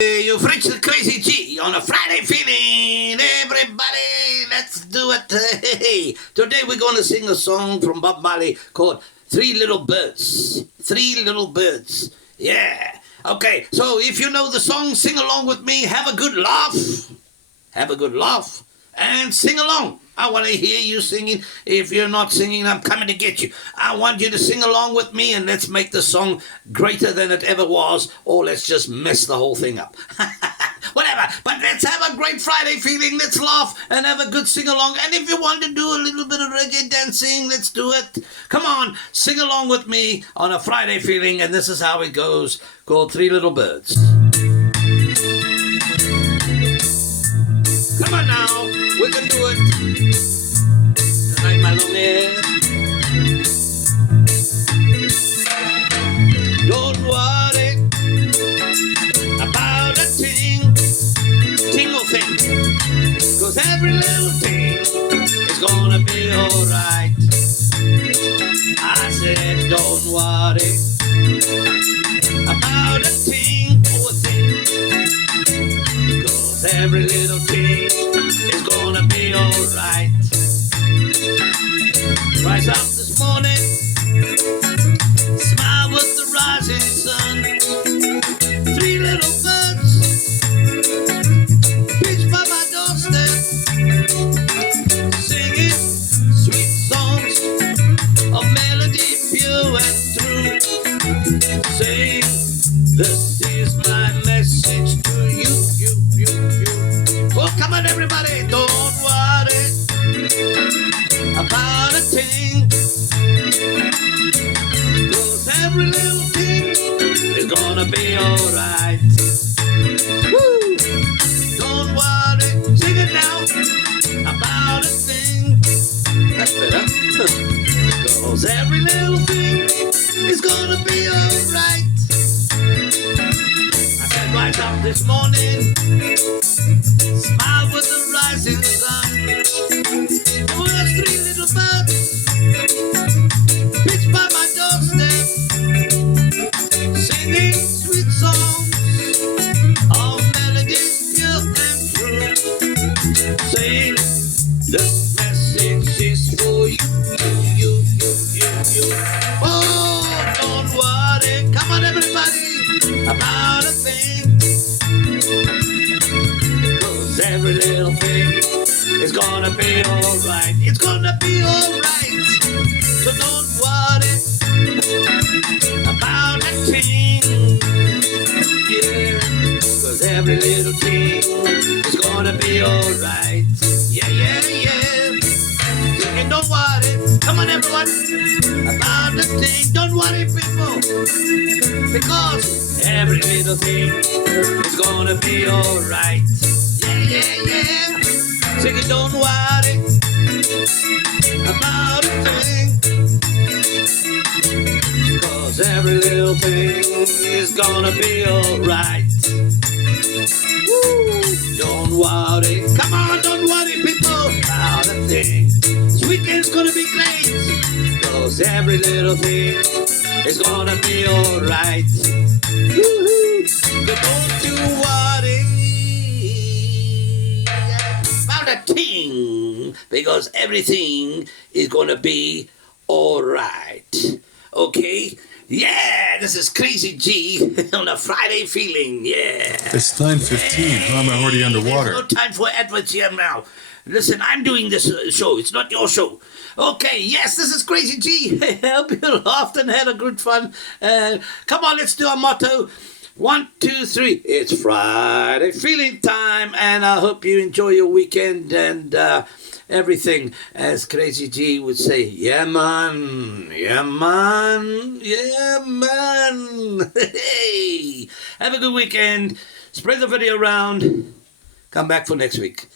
Hey, you've reached the Crazy G on a Friday feeling. Everybody, let's do it. Hey, today we're going to sing a song from Bob Marley called Three Little Birds. Three Little Birds. Yeah. Okay, so if you know the song, sing along with me. Have a good laugh. Have a good laugh. And sing along. I want to hear you singing. If you're not singing, I'm coming to get you. I want you to sing along with me, and let's make the song greater than it ever was, or let's just mess the whole thing up. Whatever. But let's have a great Friday feeling. Let's laugh and have a good sing-along. And if you want to do a little bit of reggae dancing, let's do it. Come on, sing along with me on a Friday feeling, and this is how it goes, called Three Little Birds. Come on now, we can do it. Like my long hair. Don't worry about a tingle thing, 'cause every little thing is gonna be alright. I said don't worry about a tingle thing, 'cause every little thing is gonna be alright. Rise up this morning, smile with the rising sun. Three little birds pitch by my doorstep, singing sweet songs of melody pure and true, saying this is my message to you. Oh, come on everybody, don't worry about a thing, 'cause every little thing is gonna be alright. Woo! Don't worry, sing it now, about a thing. That's better. 'Cause every little thing is gonna be alright. I said rise up this morning, smile with the rising sun. Oh, there's three little birds pitched by my doorstep, singing sweet songs of melodies pure and true, saying this message is for you. Oh, don't worry, come on everybody, about a thing, 'cause every little thing is gonna be alright. It's gonna be alright. So don't worry about a thing. Yeah, 'cause every little thing is gonna be alright. Yeah. Singing, don't worry. Come on everyone, about the thing. Don't worry people, because every little thing is gonna be alright. Yeah. Singing, don't worry about a thing, 'cause every little thing is gonna be alright. Don't worry, come on, don't worry people about a thing. This weekend's gonna be great, 'cause every little thing is gonna be alright. So don't you worry about a thing, because everything is gonna be alright. Okay? Yeah, this is Crazy G on a Friday feeling. Yeah. It's 9:15. How am I already underwater? There's no time for adverts here now. Listen, I'm doing this show. It's not your show. Okay, yes, this is Crazy G. I hope you laughed and had a good fun. Come on, let's do our motto. 1, 2, 3. It's Friday feeling time, and I hope you enjoy your weekend and everything. As Crazy G would say, yeah man. Hey, have a good weekend. Spread the video around. Come back for next week.